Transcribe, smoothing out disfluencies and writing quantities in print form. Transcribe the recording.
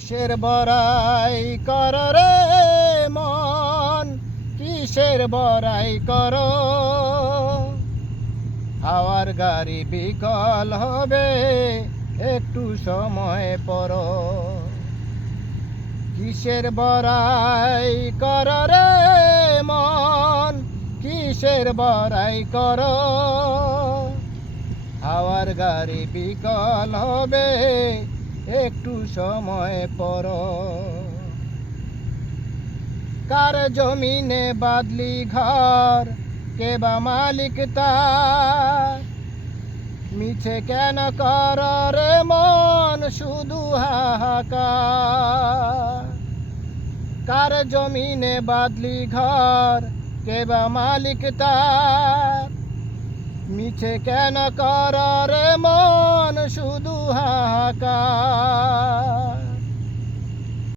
কিসের বড়াই কর রে মন, কিসের বড়াই কর? হাওয়ার গাড়ি বিকল হবে একটু সময় পর। কিসের বড়াই কর রে মন, কিসের বড়াই কর? হাওয়ার গাড়ি বিকল হবে একটু সময় পর। কার জমিনে বাদলি ঘর, কে বা মালিক তার? মিছে কেন কর রে মন শুধু হাহাকার? কার জমিনে বাদলি ঘর, কে বা মালিক তার? মিছে কেন কর রে মন শুধু হাহাকার?